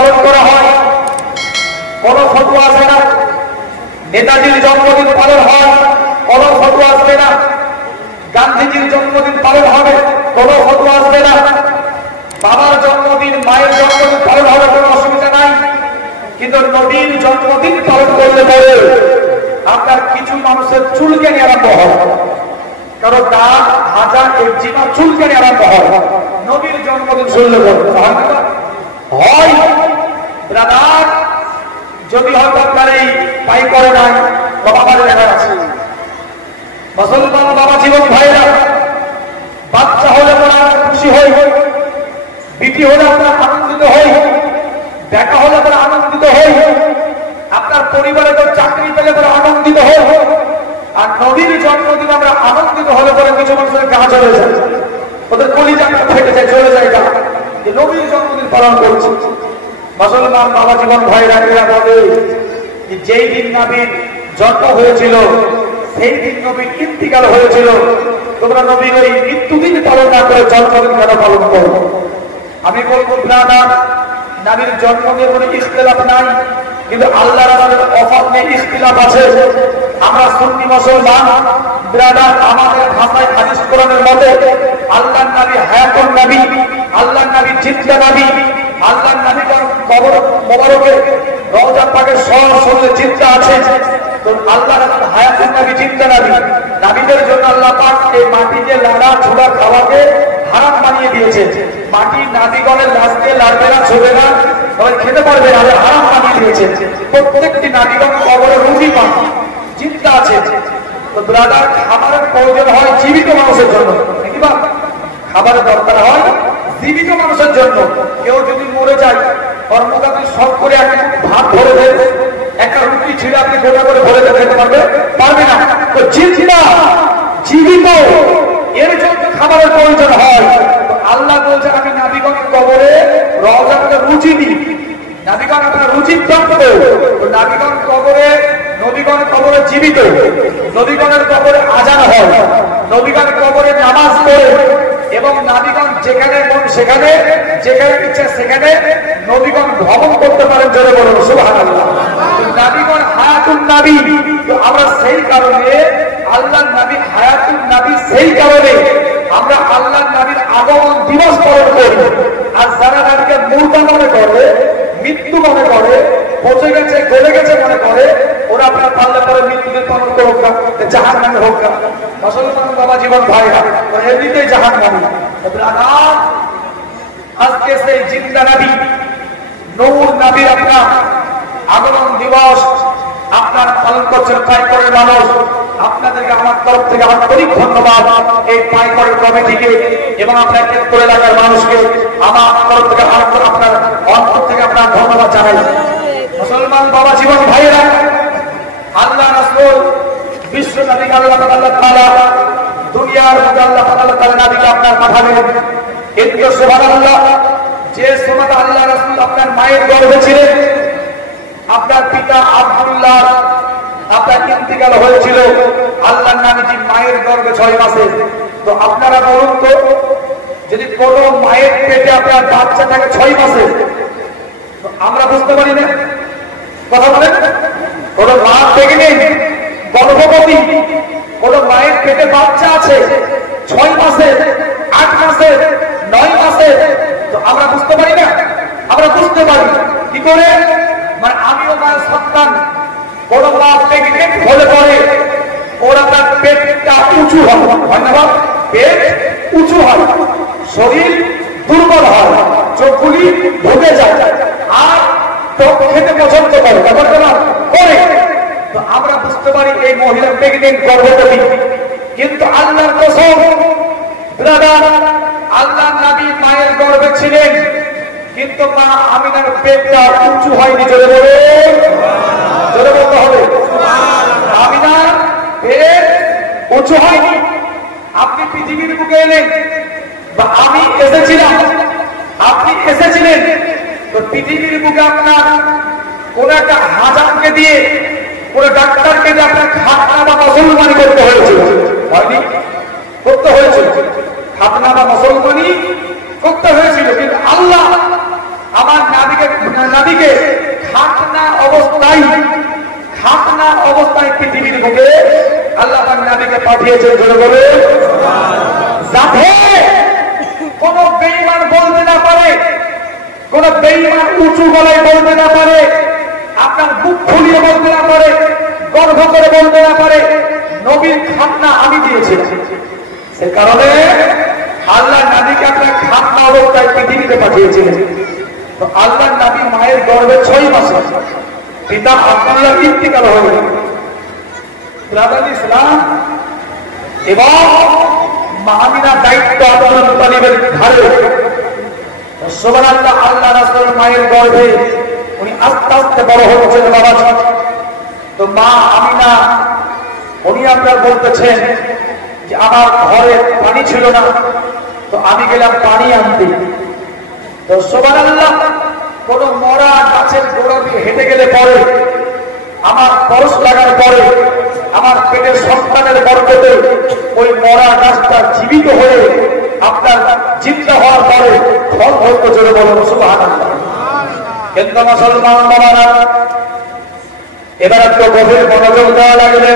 পালন করা হয়, কোন ফতোয়া আসে না। নেতাজির জন্মদিন পালন হয়, কোন ফতোয়া আসবে না। গান্ধীজির জন্মদিন পালন হবে, কোন ফতোয়া আসবে না। বাবার জন্মদিন, মায়ের জন্মদিন পালন হবে, কোনো অসুবিধা নাই। কিন্তু নবীর জন্মদিন পালন করলে পরে আপনার কিছু মানুষের চুলকানি আরম্ভ হয়, কারো দাঁত, হাজা, একজিমা, চুলকানি আরম্ভ হয় নবীর জন্মদিন শুনলে হয়। ব্রাদার, যদি হয়তো আপনার এই পাই করে নাই, বাবা বাড়ি দেখা আছে, মুসলমান বাবা জীবন ভাইরা, বাচ্চা হলে আমরা খুশি হই, বিটি হলে আমরা আনন্দিত হই, দেখা হলে আমরা আনন্দিত হই, আপনার পরিবারে তো চাকরি পেলে আমরা আনন্দিত হই। আর নবীর জন্মদিন আমরা আনন্দিত হলে পরে কিছু মানুষের গা চলে যায়, ওদের কলিজাটা ফেটে যায়, চলে যায় গা, যে নবীর জন্মদিন পালন করছে। মুসলমান বাবা জীবন ভাইরা এরা বলে যেই দিন নবীর জন্ম হয়েছিল সেই দিন নবীর ইন্তিকাল হয়েছিল, তোমরা নবীর ওই মৃত্যুদিন পালন না করে জন্মদিন কেন পালন করো? আমি বলবো ব্রাদার, নবীর জন্মদিন কোনো ইখতিলাফ নাই, কিন্তু আল্লাহ রাসূলের ওফাত নিয়ে ইখতিলাফ আছে। আমরা সুন্নি মুসলমান ব্রাদার, আমাদের ভাষায় হাদিস কোরআনের মতে আল্লাহর নবী হায়াতুন নবী, আল্লাহর নবী জিন্দা নবী, আল্লাহর নবী কবর মোবারকে রওজা পাকের সরাসরি চিন্তা আছে। তো আল্লাহ রাসূল হায়াতুন নবী, জিন্দা নবী, নবীদের জন্য আল্লাহ পাক এই মাটিতে লাড়া ছোড়া খাওয়াকে হারাম বানিয়ে দিয়েছে। মাটি নাবিগণের লাশ দিয়ে লাড়বে না, ছোবে না, তবে খেতে পারবে না, হারাম বানিয়ে দিয়েছে। প্রত্যেকটি নাবিগণ কবরে রুজি পান, চিন্তা আছে। তো ব্রাদার, খাবারের প্রয়োজন হয় জীবিত মানুষের জন্য, খাবারের দরকার হয় জীবিত মানুষের জন্য। কেউ যদি মরে যায়, কর্মকাণ্ডে সব করে এক ভাত ভরে দেয়, একটা রুটি ছিঁড়ে আপনি গোটা করে ভরে খেতে পারবে না। তো চিন্তা জীবিত, এর জন্য খাবারের প্রয়োজন হয়। আল্লাহ বলছেন আমি নাবিগণের কবরে রওজাকে রুচি দিই, নাবিগণ আপনার রুচি প্রাপ্ত। নাবিগণ কবরে, নবীগণ কবরে জীবিত, নবীগণের কবরে আজান হয়, নবীগণ কবরে নামাজ পড়ে, এবং নাবিগণ যেখানে মন সেখানে, যেখানে ইচ্ছা সেখানে নবীগণ ভ্রমণ করতে পারেন। জোরে বলুন সুবহানাল্লাহ। নাবিগণ হায়াতুন নবী, তো আমরা সেই কারণে আল্লাহর নবী হায়াতুন নবী, সেই কারণে আমরা আল্লাহর নবীর আগমন দিবস পালন করি। আর যারা নবীকে মুর্দা মনে করে, মৃত্যু মনে করে, পচে গেছে, গলে গেছে মনে করে, ওরা আপনার পাল্লা পরে মৃত্যুদের পালন করুক না, জাহান্নামে হোক না। মুসলমান বাবা জীবন ভাইরা, এমনিতেই জাহান্নামী। আজকে সেই জিন্দা নবী, নূর নবীর আপনার আগমন দিবস আপনার পালন করছেন পাইকরের মানুষ। আপনাদেরকে আমার তরফ থেকে আন্তরিক ধন্যবাদ, এই পাইকরের কমিটিকে এবং আপনার করে এলাকার মানুষকে আমার তরফ থেকে আপনার অন্তর থেকে আপনার ধন্যবাদ জানাই। মুসলমান বাবা জীবন ভাইয়েরা, আল্লাহ রাসূল বিশ্ব নবীকে আল্লাহ তাআলা দুনিয়ার মধ্যে আল্লাহ তাআলা নবীকে আপনার পাঠালেন। এদিকে সুবহানাল্লাহ, যে সময় আল্লাহ রাসূল আপনার মায়ের গর্ভে ছিলেন, আপনার পিতা আব্দুল্লাহ আপনার ইন্তিকাল হয়েছিল আল্লাহর নবীজি মায়ের গর্ভে 6 মাসে। তো আপনারা বলুন তো, যদি কোন মায়ের পেটে আপনার বাচ্চা থাকে 6 মাসে, আমরা বুঝতে পারি না, কথা বলেন? কোন মা প্রেগনেন্ট, গর্ভবতী, কোন মায়ের পেটে বাচ্চা আছে 6 মাসে, 8 মাসে, 9 মাসে, তো আমরা বুঝতে পারি না? আমরা বুঝতে পারি কি করে? মানে আমিও মায়ের সন্তান। কোন মা প্রেগনেন্ট হলে পরে ওর আপনার পেটটা উঁচু হয়, ধন্যবাদ, পেট উঁচু হয়, শরীর দুর্বল হয়, চোখগুলি ঢুকে যায়, আর টক খেতে পছন্দ করে, করে। তো আমরা বুঝতে পারি এই মহিলা প্রেগনেন্ট, গর্ভবতী। কিন্তু আল্লাহর কসম ব্রাদার, আল্লাহর নবী মায়ের গর্ভে ছিলেন, কিন্তু মা আমিনার পেটটা উঁচু হয়নি। জোরে বলে, জোরে বলতে হবে, আমিনার পেট উঁচু হয়নি। আপনি পৃথিবীর বুকে এলেন, বা আমি এসেছিলাম, আপনি এসেছিলেন, তো পৃথিবীর বুকে আপনার কোন একটা হাজারকে দিয়ে, কোন ডাক্তারকে দিয়ে আপনার খাতনা বা মুসলমানি করতে হয়েছে, হয়নি? করতে হয়েছিল, খাতনা বা মুসলমানি করতে হয়েছিল। কিন্তু আল্লাহ আমার নবীকে খাতনা অবস্থায় পৃথিবীর বুকে আল্লাহ পাক নবীকে পাঠিয়েছেন জোরে বলে, যাতে কোন বেঈমান বলতে না পারে, কোন বেঈমান উঁচু গলায় বলতে না পারে, আপনার বুক ফুলিয়ে বলতে না পারে, গর্ব করে বলতে না পারে নবীর খাতনা আমি দিয়েছি। সে কারণে আল্লাহ নবীকে আপনার খাতনা অবস্থায় পৃথিবীতে পাঠিয়েছিলেন। তো আল্লাহ নবী মায়ের গর্ভে 6 মাসে পিতা আব্দুল্লাহ ইন্তিকাল হয়ে গেল। ইসলাম এবং মামিনার দায়িত্ব আব্দুল মুত্তালিবের ঘাড়ে। সুবহানাল্লাহ, আল্লাহ রাসূল মায়ের গর্ভে উনি আস্তে আস্তে বড় হচ্ছেন বাবা। তো মা আমিনা উনি আপনার বলতেছেন যে আমার ঘরে পানি ছিল না, তো আমি গেলাম পানি আনতে। তো সুবহানাল্লাহ, কোন মরা গাছের গোড়া দিয়ে হেঁটে গেলে পরে আমার পরশ লাগার পরে আমার পেটের সন্তানের বরকতে ওই মরা গাছটা জীবিত হয়ে আপনার জিন্দা হওয়ার পরে ফল ধরতে চলে বলুন সুবহানাল্লাহ। কিন্তু মুসলমান বাবারা এবার একটু গভীর মনোযোগ দেওয়া লাগবে।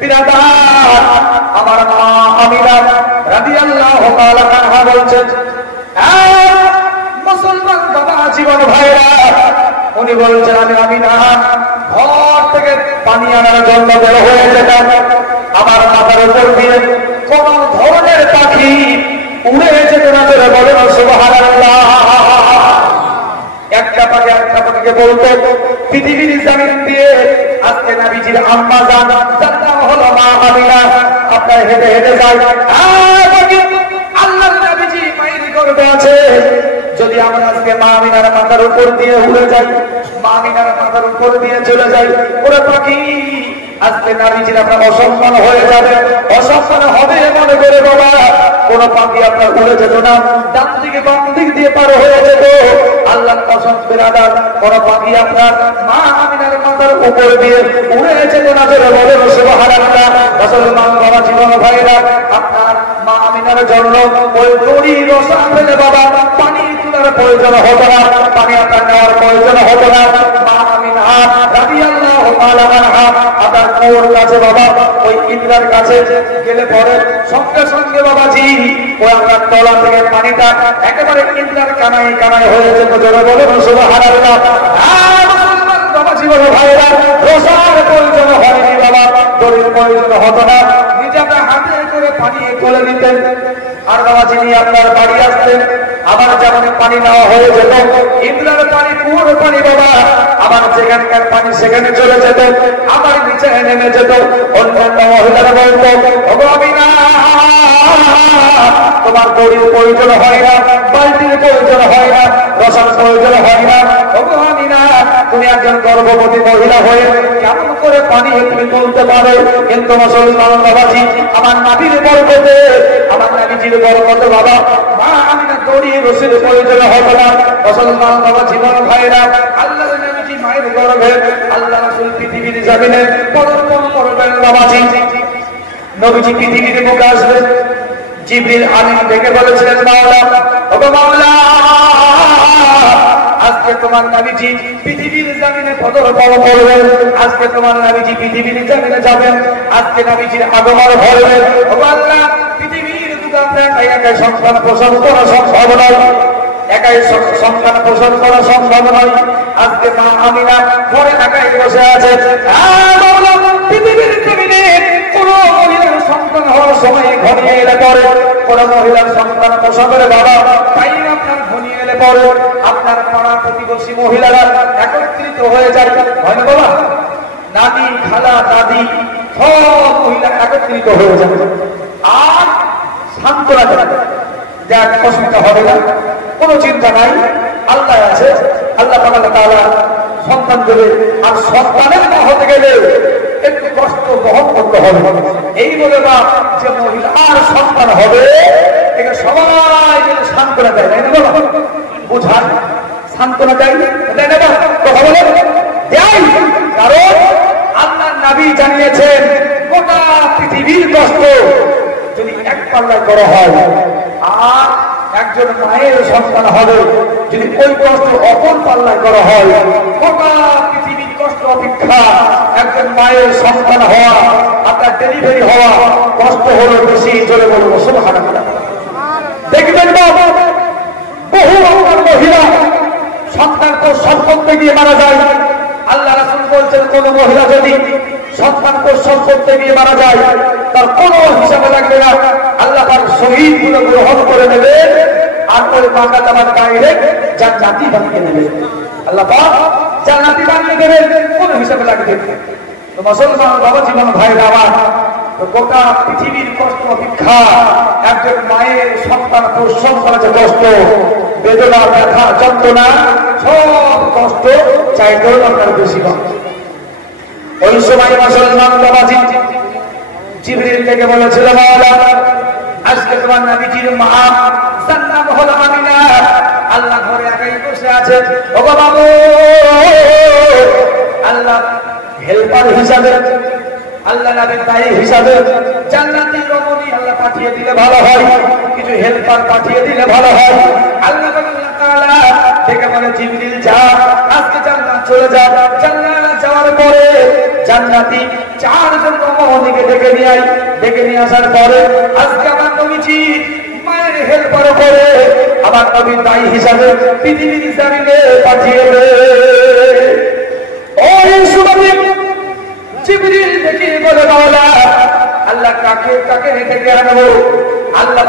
বিরাদার আমার মা আমিনা রাদিয়াল্লাহু তাআলা আনহা বলছেন, মুসলমান বাবা জীবন ভাইরা, উনি বলছেন আমি আমিনা ঘর থেকে পানি আনার জন্য বের হয়ে যেতাম। আমার মাথার উপর দিয়ে কোন ধরনের পাখি উড়ে যেত না, চলে বলেন সুবহানাল্লাহ। একটা পাখিকে বলতো পৃথিবীর জমিন দিয়ে আজকে নবীজির আম্মা জান যার নাম হলো মা আমিনা আপনার হেঁটে হেঁটে যায়। আল্লাহর নবীজি মায়ের গর্ভে আছে, যদি আমরা আজকে মা আমিনার মাথার উপর দিয়ে উড়ে যাই, মা আমিনার মাথার উপর দিয়ে চলে যাই, ওরা পাখি আজকে নবীজির আপনার অসম্মান হয়ে যাবে। অসম্মান হবে মনে করে বাবা কোন পাখি আপনার উড়ে যেত না, ডান দিকে বাম দিক দিয়ে পার হয়ে যেত। আল্লাহ কসম বিরাদার, কোন পাখি আপনার মা আমিনার মাথার উপর দিয়ে উড়ে যেত না, চলে বলে সুবহানাল্লাহ। মুসলমান বাবা জীবন ভাইরা, আপনার মা আমিনার জন্য ওই দড়ি রসা ফেলে বাবা পানি তোলার প্রয়োজন হতো না, পানি আপনার নেওয়ার প্রয়োজন হতো না। মা আমিনা রাদিয়াল্লাহু তাআলা আনহা আপনার কুয়োর কাছে বাবা ওই ইন্দ্রার কাছে গেলে পরে সঙ্গে সঙ্গে বাবাজি ওই আপনার তলা থেকে পানিটা একেবারে ইন্দ্রার কানায় কানায় হয়ে যেত, জোরে বলুন সুবহানাল্লাহ। মুসলমান বাবা জীবন ভাইরা, রসার প্রয়োজন হয়নি বাবা, দড়ির প্রয়োজন হতো না, নিজে আপনার হাতে করে পানি তুলে নিতেন। আর বাবা যিনি আপনার বাড়ি আসতেন, আবার যেমন পানি নেওয়া হয়ে যেত, ইন্দ্রার পানি কুয়োর পানি বাবা আবার যেখানকার পানি সেখানে চলে যেত, আবার নিচে নেমে যেত। অন্যান্য মহিলারা বলতো, ওগো আমিনা তোমার দড়ির প্রয়োজন হয় না, বালতির প্রয়োজন হয় না, রসার প্রয়োজন হয় না। ওগো আমিনা তুমি একজন গর্ভবতী মহিলা হয়ে কেমন করে পানি তুমি তুলতে পারো? কিন্তু মুসলমান বাবাজি আমার নবীর বরকতে, আমার নবীজির বরকতে বাবা মা আমিনা দড়ি রশির প্রয়োজন হবে না। মুসলমান বাবা জীবন ভাইরা, আল্লাহর নবীজি মায়ের গর্ভে আল্লাহ রাসূল পৃথিবীর জমিনে পদার্পণ করবেন বাবাজি। নবীজি পৃথিবীর মুখে আসবেন, জিবরিল আমিন ডেকে বলেছিলেন, মাওলা ওগো মাওলা আজকে তোমার নবীজি পৃথিবীর জমিনে পদার্পণ করবেন, আজকে তোমার নবীজি পৃথিবীর জমিনে যাবেন, আজকে নবীজির আগমন হবে। ওগো আল্লাহ পৃথিবীর বুকে আপনার একাই সন্তান প্রসব করা সম্ভব নয়, একাই সন্তান প্রসব করা সম্ভব নয়। আজকে মা আমিনা ঘরে একাই বসে আছে। পৃথিবীর জমিনে কোন মহিলার সন্তান হওয়ার সময় ঘনিয়ে এলে পরে, কোন মহিলার সন্তান প্রসবের বাবা তাই আপনার ঘনিয়ে এলে পরে আপনার পাড়া প্রতিবেশী মহিলারা একত্রিত হয়ে যায়, হয় না বাবা? নানি খালা দাদি সব মহিলা একত্রিত হয়ে যায় আর সান্ত্বনা দেয়, যার অসুবিধা হবে না, কোনো চিন্তা নাই, আল্লাহ আছে, আল্লাহ তাআলা সন্তান দেবে। আর সন্তানের মা হতে গেলে একটু কষ্ট বহন করতে হবে। এই বলে না যে মহিলা আর সন্তান হবে, এটা সবাই সান্ত্বনা দেয়, তাই না বাবা? বুঝান সান্ত্বনা দেয়, তাই না বাবা? কথা বলে দেয়, কারণ আল্লাহর নবী জানিয়েছেন গোটা পৃথিবীর কষ্ট যদি এক পাল্লায় করা হয়, আর একজন মায়ের সন্তান হবে যদি ওই কষ্ট অপর পাল্লা করা হয়। গোটা পৃথিবীর কষ্ট অপেক্ষা একজন মায়ের সন্তান হওয়া, আপনার ডেলিভারি হওয়া কষ্ট হলো বেশি। জোরে বলবো সুবহানাল্লাহ। দেখবেন না বহু আপনার মহিলা সন্তান প্রসব করতে গিয়ে মারা যায়। আল্লাহ রাসূল বলছেন কোন মহিলা যদি সন্তান প্রসব করতে গিয়ে মারা যায় তার কোনো হিসাবে লাগবে না, আল্লাহ তার শহীদ গুলো গ্রহণ করে নেবে আর ওই মাকা তার ডাইরেক্ট জান্নাতি বানিয়ে নেবে। আল্লাহ পাক জান্নাতি বানিয়ে দেবেন, কোনো হিসাবে লাগবে না। তো মুসলমান বাবা জীবন ভাইরা আমার, গোটা পৃথিবীর কষ্ট অপেক্ষা একজন মায়ের সন্তান প্রসব করা যে কষ্ট, বেদনা, ব্যথা, যন্ত্রণা, সব কষ্ট চাইতেও আপনার বেশি কষ্ট। ওই সময় মুসলমান বাবাজি জিবরিল থেকে বলেছিল, মাওলা আজকে তোমার নবীজির মা যার নাম হলো আমিনা আল্লাহ ঘরে একাই বসে আছে। ও বাবু, আল্লাহ হেল্পার হিসাবে, আল্লাহ নবীর দায়ী হিসাবে জান্নাতি রমণী আল্লাহ পাঠিয়ে দিলে ভালো হয়, কিছু হেল্পার পাঠিয়ে দিলে ভালো হয়। আল্লাহ তাআলা থেকে বলে, জিবরিল যা, আজকে জান্নাত চলে যা। জান্নাত যাওয়ার পরে জান্নাতি চারজন রমণীকে ডেকে নিয়ে আই। ডেকে নিয়ে আসার পরে আজকে আমার নবীজি মায়ের হেল্পার করে আমার নবীর দায়ী হিসাবে পৃথিবীর জমিনে পাঠিয়ে দে। ওই সুবহান জিবরিল দেখে বলে, মাওলা আল্লাহ কাকে কাকে ডেকে আনবো? আল্লাহ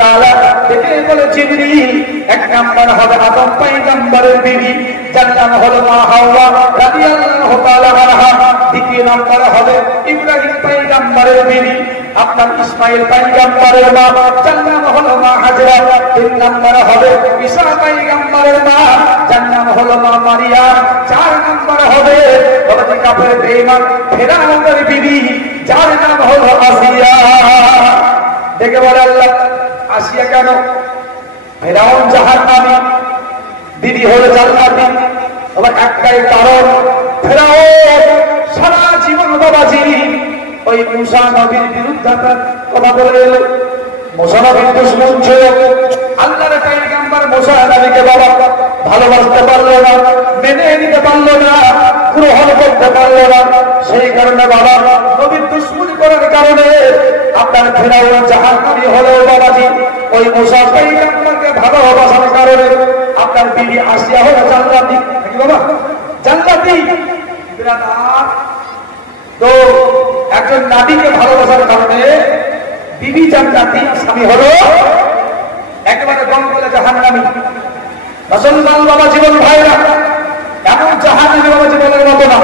তাআলা দেখে বলে, জিবরিল এক নাম্বার হবে আদম পয়গম্বরের বিবি, যার নাম হলো মা হাওয়া রাদিয়াল্লাহু তাআলা আনহা। দ্বিতীয় নাম্বার হবে ইব্রাহিম পয়গম্বরের বিবি, আপনার ইসমাইল পয়গম্বরের মা, যার নাম হলো মা হাজরা। তিন নাম্বার হবে ঈসা পয়গম্বরের মা, যার নাম হলো মা মারিয়াম। চার নাম্বার হবে কাফের বেঈমান ফিরআউনের বিবি, যার নাম হলো আসিয়া। দেখে বলে, আল্লাহ আসিয়া কেন? ফিরআউন জাহান্নামী, বিবি হলো জান্নাতি। আবার একটাই কারণ, ফিরআউন সারা জীবন বাবাজি ওই মুসা নবীর বিরুদ্ধে কথা বলে এলো। মুসা নবীর দুশমন ছিল। আল্লাহর পয়গম্বর মুসা নবীকে বাবা ভালোবাসতে পারলো না, মেনে নিতে পারলো না, গ্রহণ করতে পারলো না। সেই কারণে বাবা নবীর দুশমনি করার কারণে আপনার ফিরআউন জাহান্নামী হলো বাবাজি। ওই মুসা পয়গম্বরকে ভালোবাসার কারণে আপনার বিবি আসিয়া হলো জান্নাতি। কি বাবা? জান্নাতি। তো একজন নবীকে ভালোবাসার কারণে বিবি জান্নাতি, স্বামী হলো একেবারে গঙ্গলে জাহান্নামী। মুসলমান বাবা জীবন ভাইরা, এমন জাহান্নামী বাবা জীবনের মতো না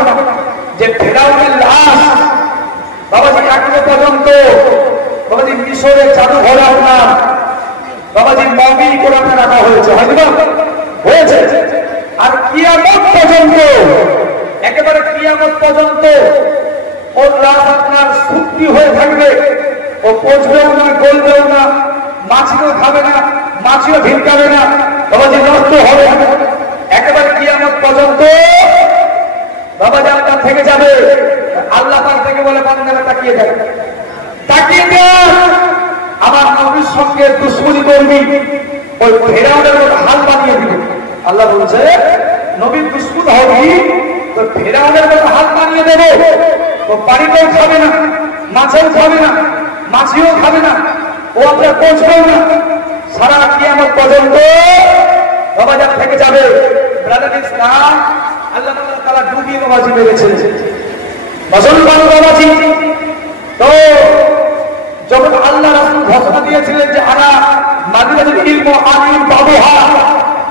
যে ফিরআউনের লাশ বাবাজি এখনো পর্যন্ত বাবাজি মিশরের জাদুঘরে আপনার বাবাজি মমি করে রাখা হয়েছে, হয়তো হয়েছে। আর কিয়ামত পর্যন্ত, একেবারে কিয়ামত পর্যন্ত ওর লাশ আপনার শুকনো হয়ে থাকবে। ও পচবেও না, গলবেও না, মাছিও খাবে না, মাছিও ভিড়কাবে না, বাবাজি নষ্ট হবে না। একেবারে কিয়ামত পর্যন্ত বাবাজি আপনার থেকে যাবে। আল্লাহ পাক থেকে বলে, বান্দারা তাকিয়ে দেয়, তাকিয়ে দেয়, আমার নবীর সঙ্গে দুশমনি করবি, ওই ফিরআউনের মতো হাল বানিয়ে দিবে। আল্লাহ বলছে, নবীর দুশমন হবি তো ফিরআউনের মতো হাল বানিয়ে দেবে। ও পানিতেও খাবে না, মাছেও খাবে না, মাছিও খাবে না, ও আপনার পৌঁছবেও না। সারা কিয়ামত পর্যন্ত বাবাজার থেকে যাবে। ব্রাদার ইসলাম, আল্লাহ তাআলা ডুবিয়ে বাবাজি মেরেছে মুসলমান বাবাজি। তো যখন আল্লাহ রাসূল ঘোষণা দিয়েছিলেন যে আনা মাদিনাতুল ইলম আলিম বাবুহা,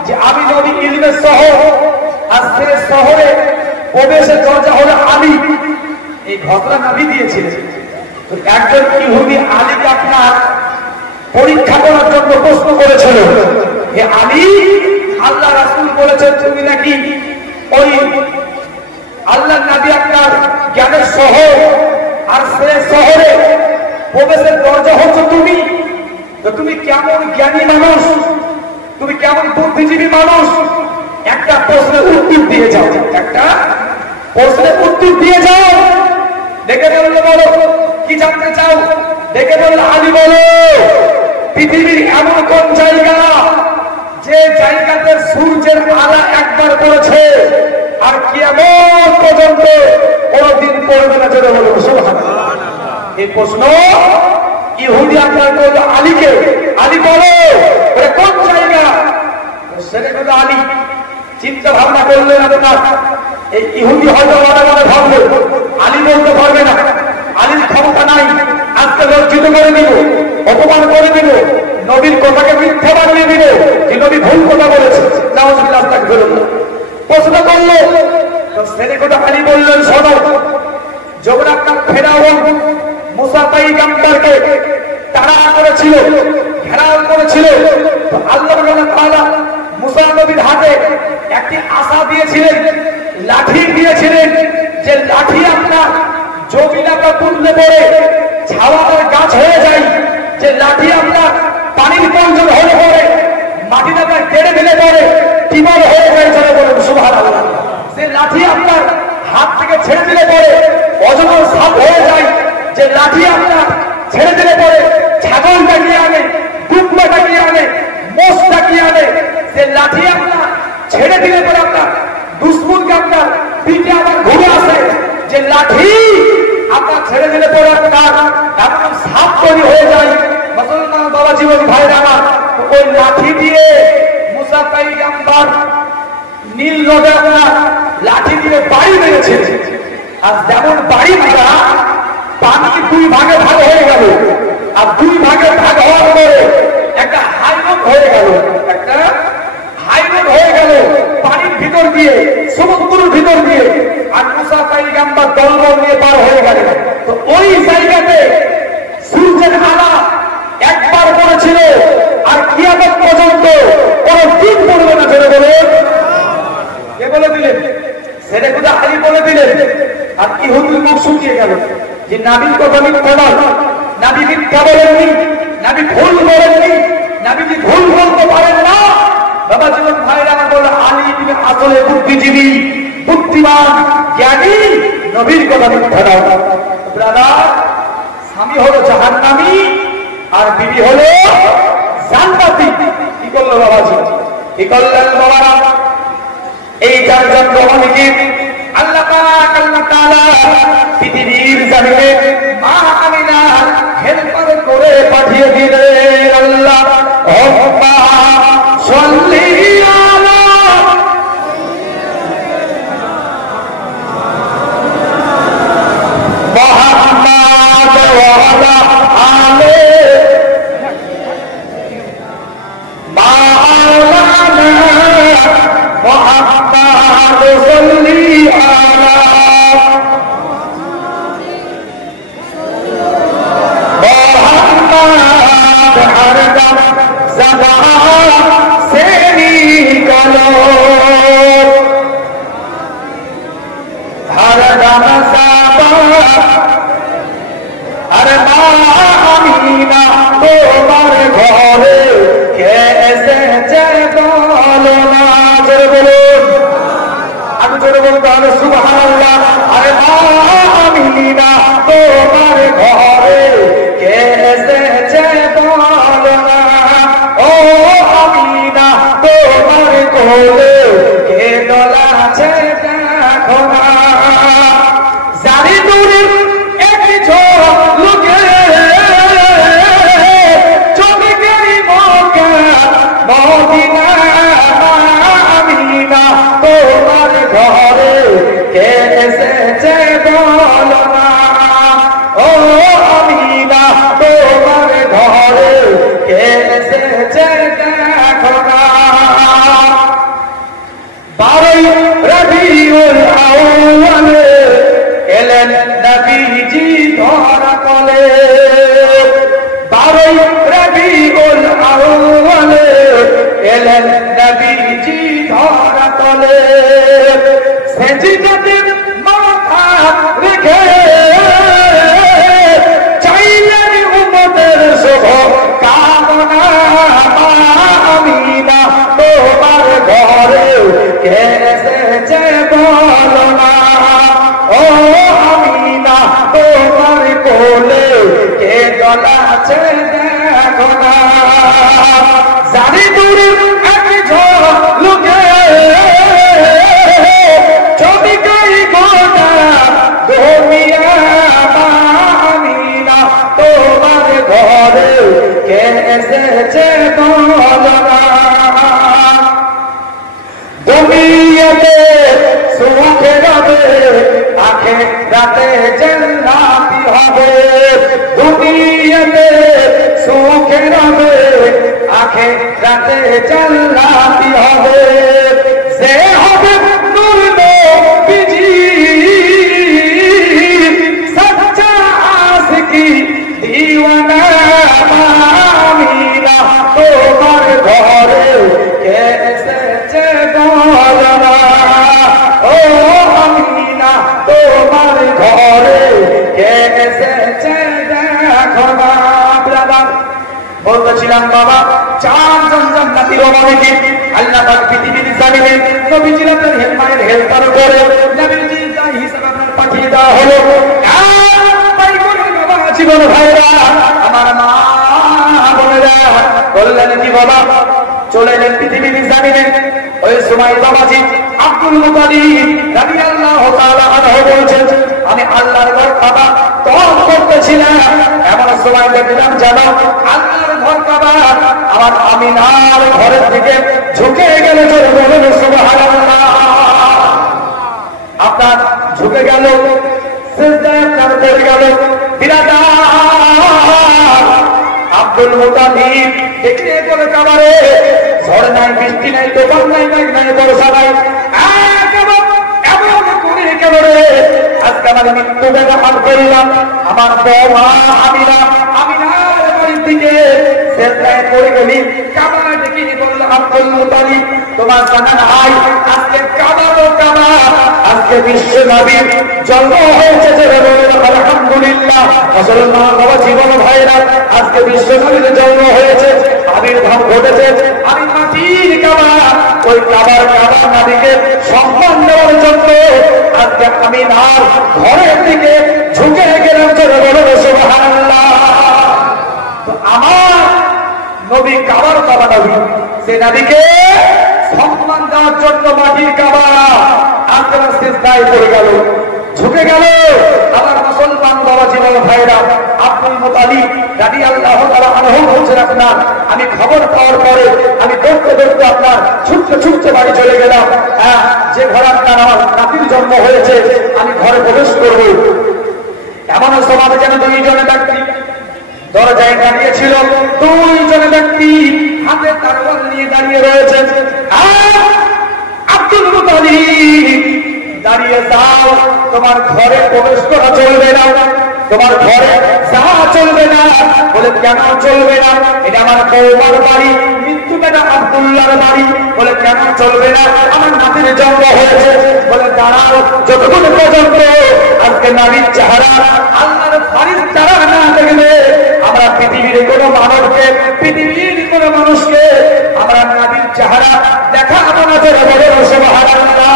যে আমি নবী ইলমের শহর, আর সে শহরে প্রবেশের দরজা হলো আলী, এই ঘোষণা নবী দিয়েছিলেন। তো একজন ইহুদি আলীকে আপনার পরীক্ষা করার জন্য প্রশ্ন করেছিল, হে আলী, আল্লাহ রাসূল বলেছেন তুমি নাকি ওই আল্লাহ নবী আপনার জ্ঞানের শহর, আর সে শহরে প্রবেশের দরজা হচ্ছে তুমি, তো তুমি কেমন জ্ঞানী মানুষ, তুমি কেমন বুদ্ধিজীবী মানুষ, একটা প্রশ্নের উত্তর দিয়ে যাও, একটা প্রশ্নের উত্তর দিয়ে যাও। দেখে বললো, বলো কি জানতে চাও? দেখে বললো, আলী বলো পৃথিবীর এমন কোন জায়গা যে জায়গাতে সূর্যের আলো একবার পড়েছে আর কিয়ামত পর্যন্ত কোনদিন পড়বে না, জোরে বলুন সুবহানাল্লাহ। এই প্রশ্ন ইহুদি আপনার বলল আলীকে, আলী বলো ওটা কোন জায়গা? সেটা বলল আলী। চিন্তা ভাবনা করলেন আপনার এই ইহুদি হয়তো মনে মনে ভাবলো আলী বলতে পারবে না, আলীর ক্ষমতা নাই, আজকে লজ্জিত করে দিব, অপমান করে দিব, নবীর কথাকে মিথ্যা বানিয়ে দিব যে নবী ভুল কথা বলেছে। নাউজুবিল্লাহ তাকবীরুল্লাহ। প্রশ্ন করলো সেটা কথা আলী বললেন শোনো, যখন আপনার ফেরাউন মুসা পয়গম্বরকে তাড়া করেছিল, ঘেরাও করেছিল, তো আল্লাহ তাআলা মুসা নবীর হাতে একটি আশা দিয়েছিলেন, লাঠি দিয়েছিলেন, যে লাঠি আপনার জমিনাটা তুললে পরে ছাওয়ার গাছ হয়ে যায়, যে লাঠি আপনার পানির প্রয়োজন হলে পরে মাটিটাকে কেড়ে দিলে পরে টিমার হয়ে যায়, যারা বলুন সুবহানাল্লাহ। যে লাঠি আপনার হাত থেকে ছেড়ে দিলে পরে অজগর সাপ হয়ে যায়, যে লাঠি আপনার ছেড়ে দিলে পরে ছাগল ডাকিয়ে আনে, কুকুর ডাকিয়ে আনে, মোষ ডাকিয়ে আনে, যে লাঠি আপনার ছেড়ে দিলে পরে আপনার দুশ্মনকে আপনার পিঠে আবার ঘুরে আসে, যে লাঠি আপনার ছেড়ে দিলে পরে আপনার এমন সাপ তৈরি হয়ে যায়। মুসলমান বাবা জীবন ভাইরা আমার, ওই লাঠি দিয়ে মুসা পয়গম্বর নীল নদে আপনার লাঠি দিয়ে বাড়ি মেরেছে। আর যেমন বাড়ি মারা পানি দুই ভাগে ভাগ হয়ে গেল, আর দুই ভাগে ভাগ হওয়ার পরে একটা হাইরোড হয়ে গেল, একটা হাইরোড হয়ে গেল পানির ভিতর দিয়ে, সমুদ্রের ভিতর দিয়ে, আর মুসা পয়গম্বর দলবল নিয়ে পার হয়ে গেলেন। তো ওই জায়গাতে সূর্যের আলো একবার পড়েছিল আর কিয়ামত পর্যন্ত কোন দিন পড়বে না, জোরে বলুন। কে বলে দিলেন? সেটা কোথা আলী বলে দিলেন। আর ইহুদির মুখ শুকিয়ে গেল যে নবীর কথা মিথ্যা নয়, নবী মিথ্যা বলেননি, নবী ভুল বলেননি, নবীজি ভুল বলতে পারেন না। বাবা জীবন ভাইরা আমার বলে আলী তুমি আসলে বুদ্ধিজীবী, বুদ্ধিমান, জ্ঞানী, নবীর কথা মিথ্যা নয়। ব্রাদার, স্বামী হলো জাহান্নামী আর বিবি হলো জান্নাতি। কি করলো বাবাজি? কি করলেন বাবারা? এই যার জন্য অনেকে আল্লাহ পাক আল্লাহ তাআলা পৃথিবীর জমিনে মা আমিনা হেল্পার করে পাঠিয়ে দিলেন। আল্লাহুম্মা সাল্লি আলা মুহাম্মাদ ওয়া আলা আলি মাওলানা মুহাম্মাদ সাল্লি আলা মুহাম্মাদ হরদম ज़बान से निकलो, हरदम ज़बान अरे आमीना তোমার ঘরে কেসে চলো না, জোরে বলুন, আমি জোরে বলতে হবে সুবহানাল্লাহ। আরে আমিনা তোমার ঘরে কেসে চলো না, ও আমিনা তোমার কোলে কে দোলাছে দেখো না। জানি দূরে এক ঝলকে চলে গেলি মক্কা মদিনা, আমিনা তোমার ঘরে কে এসেছে বলো না, ও আমিনা তোমার ঘরে কে এসেছে দেখো না। 12 রবিউল আউয়াল এলেন নবীজি ধরা তলে, 12 রবিউল আউয়াল এলেন নবীজি ধরা তলে, সেজদাতে মাথা রেখে চাইলেন উম্মতের শুভ কামনা, আমিনা তোমার ঘরে কে এসেছে বলো না, ও আমিনা তোমার কোলে কে দোলাছে দেখো না। জানি দূরে এক মৌলানা দুনিয়াতে সুখে রবে আখিরাতে জান্নাতি হবে দুনিয়াতে সুখে রবে আখিরাতে জান্নাতি হবে সে হবে নূর নবীজি সচ্চা আশিকি দিওয়ানা আমিনা তোমার ঘরে এসেছে মৌলানা ও আমিনা তোমার ঘরে এসেছে দেখো না ব্রাদার বলতেছিলাম বাবা চারজন জান্নাতীর অনেকে আল্লাহ পাক পৃথিবীর জমিনে নবীজির হেলমায়ের হেলতার করে নবীজির দায় হিসাবে আপনার পাঠিয়ে দেওয়া হলো তাই করে বাবা জীবন ভাইরা আমার মা বোনেরা বললেন কি বাবা চলে এলেন পৃথিবীর জমিনে ওই সময় বাবাজি আব্দুল মুতালিব রাদিয়াল্লাহু তাআলা আনহু বলেছেন আমি আল্লাহর ঘর কাবা তওয়াফ করতেছিলাম এমন সময় দেখলাম জানো আল্লাহর ঘর কাবা আমার আমিনার ঘরের দিকে ঝুঁকে গেল জোরে বলুন সুবহানাল্লাহ আপনার ঝুঁকে গেল সিজদায় আপনার পড়ে গেল বিরাদার আব্দুল মুতালিব দেখলে বলে কাবারে ঝড় নাই বৃষ্টি নাই তুফান নাই মেঘ নাই বর্ষা নাই এমন করে একেবারে আজকে আমার মৃত্যু বেলা পার করিলাম আমার বৌমা আমিনার বাড়ির দিকে সিজদায় পড়ে গেলি কাবা ডেকে বলল আব্দুল মুতালিব তোমার জানা নাই আজকে কাবারও কাবা আজকে বিশ্ব নবীর জন্ম হয়েছে যে আলহামদুলিল্লাহ মুসলমান বাবা জীবন ভাইরা আজকে বিশ্ব নবীর জন্ম হয়েছে আবির্ভাব ঘটেছে আমি মাটির কাবা ওই কাবার নবীকে সম্মান দেওয়ার জন্য আজকে আমি আর ঘরের দিকে ঝুঁকে গেলাম চলে বলুন সুবহানাল্লাহ আমার নবী কাবার নবী সে নবীকে সম্মান দেওয়ার জন্য মাটির কাবা আজকে সিজদায় পড়ে গেল ঝুঁকে গেল আমার মুসলমান বাবা জীবন ভাইরা আব্দুল মুতালিব রাদিয়াল্লাহু তাআলা আনহু বলছেন আপনার আমি খবর পাওয়ার পরে আমি দৌড়তে দৌড়তে আপনার ছুটতে বাড়ি চলে গেলাম যে ঘরে আপনার আমার নাতির জন্ম হয়েছে আমি ঘরে প্রবেশ করব এমন সময় যেন দুইজনে ব্যক্তি দরজায় দাঁড়িয়েছিল দুইজনে ব্যক্তি হাতে তরবারি নিয়ে দাঁড়িয়ে রয়েছে আব্দুল মুতালিব দাঁড়িয়ে যাও তোমার ঘরে প্রবেশ করা চলবে না তোমার ঘরে যাওয়া চলবে না বলে কেন চলবে না এটা আমার বৌমার বাড়ি মৃত্যু বেটা আব্দুল্লাহর বাড়ি বলে কেন চলবে না আমার নাতির জন্ম হয়েছে বলে দাঁড়াও যতক্ষণ পর্যন্ত আজকে নারীর চেহারা আল্লাহর ফারিস্তারা না দেখবে আমরা পৃথিবীর কোনো মানবকে পৃথিবীর কোনো মানুষকে আমরা নারীর চেহারা দেখাবো না যে সুবহানাল্লাহ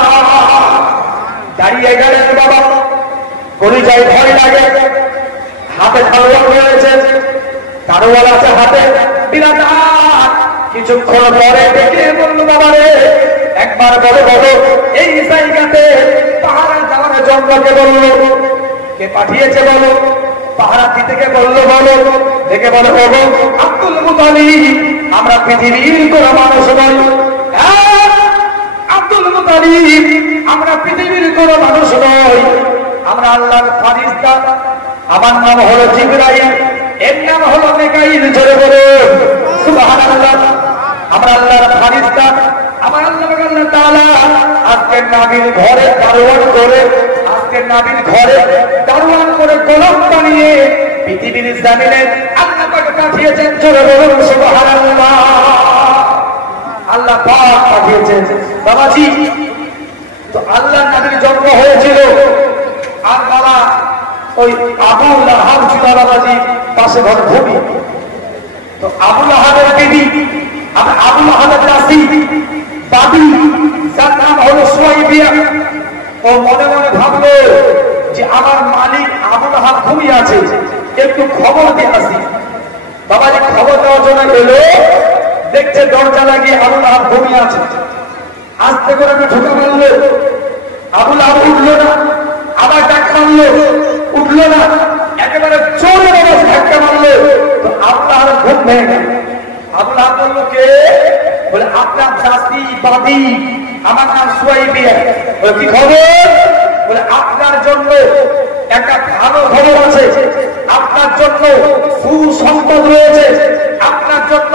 দাঁড়িয়ে গেলেন বাবা পরিচয় ভয় লাগে হাতে তলোয়ার রয়েছে তলোয়ার আছে হাতে বিরাট কিছুক্ষণ পরে ডেকে বলল বাবা রে একবার বলো বলো এই জায়গাতে পাহাড়ে যাওয়ার জন্য কে বললো কে পাঠিয়েছে বলো পাহাড় দিতে কে বললো বলো দেখে বলো বলো আব্দুল মুতালিব আমরা পৃথিবীর কোনো মানুষ নই আব্দুল মুতালিব আমরা পৃথিবীর কোনো মানুষ নই আমরা আল্লাহর ফারিস্তা আমার নাম হলো জিবরাইল এর নাম হলো মিকাইল জোরে বলে সুবহানাল্লাহ আমরা আল্লাহর ফারিস্তা আমার আল্লাহ তাআলা আজকে নবীর ঘরে দারওয়ান করে আজকে নবীর ঘরে দারওয়ান করে গোলাম বানিয়ে পৃথিবীর জমিনে আল্লাহ পাক পাঠিয়েছেন জোরে বলুন সুবহানাল্লাহ আল্লাহ পাক পাঠিয়েছেন বাবাজি তো আল্লাহ নবীর জন্ম হয়েছিল আর বাবা ওই আবু লাহাব ছিল বাবাজি পাশে ঘর ভূমি তো আবু লাহাবের বিবি আবু লাহাবের দাসী বাবি যার নাম হলো সুয়াইবিয়া ও মনে মনে ভাবলো যে আমার মালিক আবু লাহাব ঘুমিয়ে আছে একটু খবর দিয়ে আসি বাবাজি খবর দেওয়ার জন্য এলো দেখছে দরজা লাগিয়ে আবু লাহাব ঘুমিয়ে আছে আস্তে করে ঢুকে মারলো আবু লাহাব উঠলো না আবার ডাক মারলো উঠলো না একেবারে চোরের অবস্থা ধাক্কা মারলো তো আবু লাহাব ঘুম ভেঙে গেল আবু আবুল আহাব বলল কে? বলে আপনার জাতিবাদী, আমার নাম সুয়াইবিয়া। বলে কি খবর? বলে আপনার জন্য একটা ভালো খবর আছে, আপনার জন্য সুসংবাদ রয়েছে, আপনার জন্য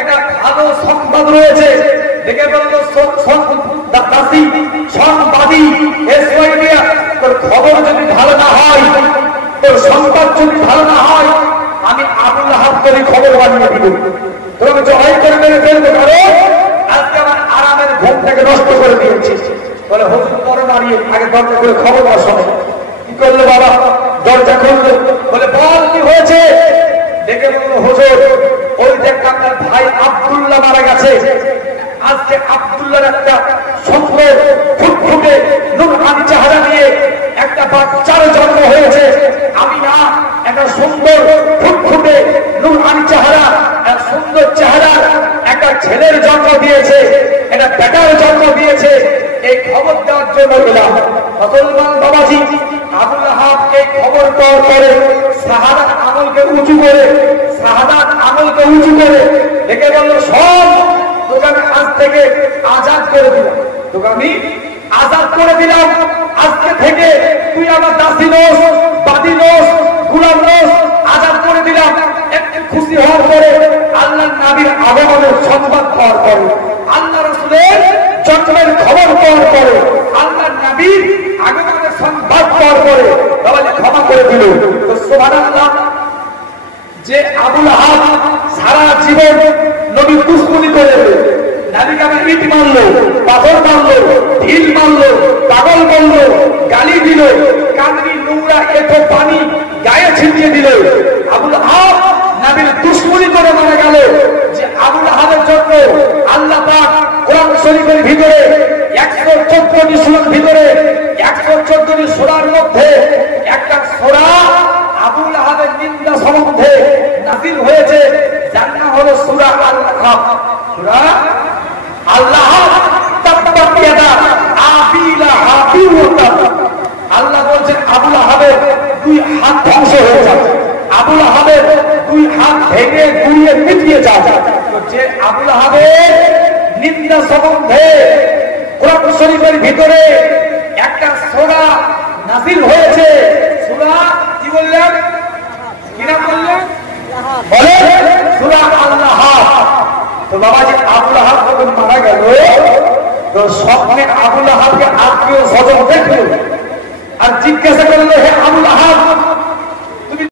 একটা ভালো সংবাদ রয়েছে। দেখে বলল সংবাদী তোর খবর যদি ভালো না হয়, তোর সংবাদ যদি ভালো না হয়, আমি আবুল আহাব করে খবর বানিয়ে দিব, তোকে জবাই করে মেরে ফেলতে পারো। আজকে আমার আরামের ঘুমটাকে নষ্ট করে দিয়েছিস। বলে হুজুর পরে দাঁড়িয়ে আগে দরজা করে খবর শোনে। কি করলো বাবা? দরজা খুললো। বলে বল কি হয়েছে? দেখে বললো হুজুর ওই যে আপনার ভাই আব্দুল্লাহ মারা গেছে, আজকে আব্দুল্লাহর একটা সুন্দর ফুটফুটে নূরানি চেহারা নিয়ে একটা বাচ্চার জন্ম হয়েছে। আমি না একটা সুন্দর ফুটফুটে নূরানি চেহারা, একটা সুন্দর চেহারার একটা ছেলের জন্ম দিয়েছে, একটা বেটার জন্ম দিয়েছে। এই খবর দেওয়ার জন্য এলাম। মুসলমান বাবাজি, আবুল আহাব এই খবর পাওয়ার পরে শাহাদাত আমলকে উঁচু করে, শাহাদাত আমলকে উঁচু করে দেখে বলল সব তোকে আমি আজ থেকে আজাদ করে দিলাম, তোকে আমি আজাদ করে দিলাম। আজকে থেকে তুই আমার দাসী নোস, বাদী নোস, গুলাম নোস, আজাদ করে দিলাম। একটু খুশি হওয়ার পরে আল্লাহ নবীর আগমনের সংবাদ পাওয়ার পরে, আল্লাহ রাসূলের জন্মের খবর পাওয়ার পরে, আল্লাহ নবীর আগমনের সংবাদ পাওয়ার পরে বাবা ক্ষমা করে দিল। তো সুবহানাল্লাহ, যে আবুল আহাব সারা জীবন নবীর দুশমনি করে নবীকে আমার ইট মারলো, পাথর মারলো, ঢিল মারলো, পাগল বললো, গালি দিল, কান্দি নোংরা এত পানি গায়ে ছিটিয়ে দিল। আবুল আহাব নবীর দুশমনি করে মারা গেল। যে আবুল আহাবের জন্য আল্লাহ পাক কোরআন শরীফের ভিতরে 114টি সূরার ভিতরে 114টি সূরার মধ্যে একটা সূরা আবুল আহাবের নিন্দা সম্বন্ধে নাযিল হয়েছে, যার নাম হলো সূরা আল-লাহব। সূরা আল-লাহব তাব্বাত ইয়াদা আবি লাহাব ওয়া তাব। আল্লাহ বলেন আবুল আহাবের দুই হাত ধ্বংস হয়ে যাবে, আবুল আহাবের দুই হাত ভেঙে গুঁড়িয়ে মিটিয়ে যাবে। তো যে আবুল আহাবের নিন্দা সম্বন্ধে কোরআন শরীফের ভিতরে একটা সূরা নাযিল হয়েছে, সূরা কি বললেন, কি নাম বললেন? বলে সূরা আল-লাহব। তো বাবাজি আবুল আহাব যখন মারা গেল, তো স্বপ্নে আবুল আহাবকে আত্মীয় স্বজন দেখলো,